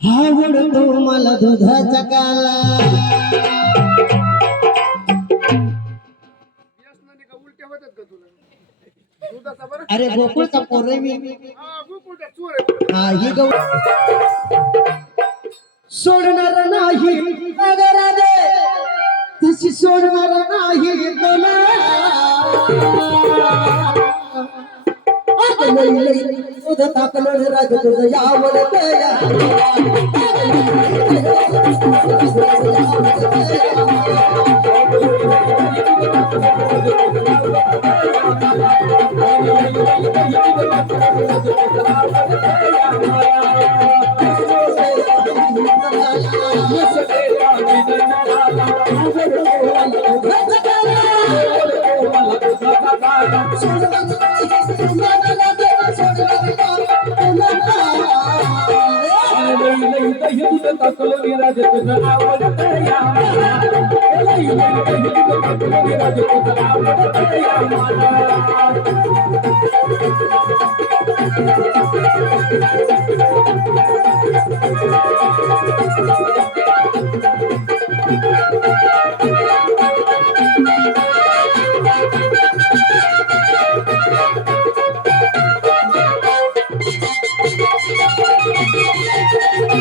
आवडतो मला दुधाचा काला. अरे गोकुळचा पोर मी. हा ही गौ सोडणार नाही दे तशी सोडणार नाही तुला ತಾಗಲಿಲ್ಲ ಸುಧ ತಾಕಲೋಡ ರಾಜ ಕುಲ ಯಾವ ದಯ Thank you. हिंद तकल विरज कुछ आवत या माना हिंद तकल विरज कुछ आवत या माना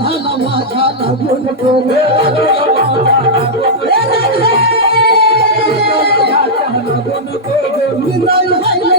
ধান মাঝা লাগুন করে বিনয় হাইলে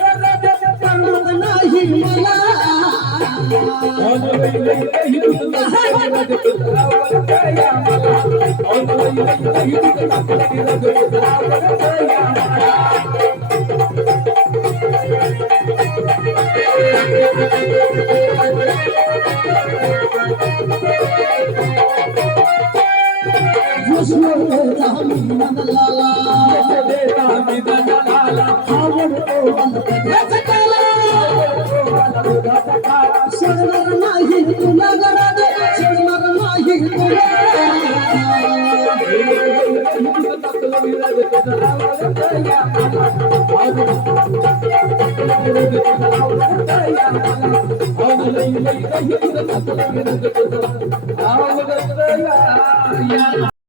I'm சொன்னது நாகி துலகிறது சொன்னது நாகி துலகிறது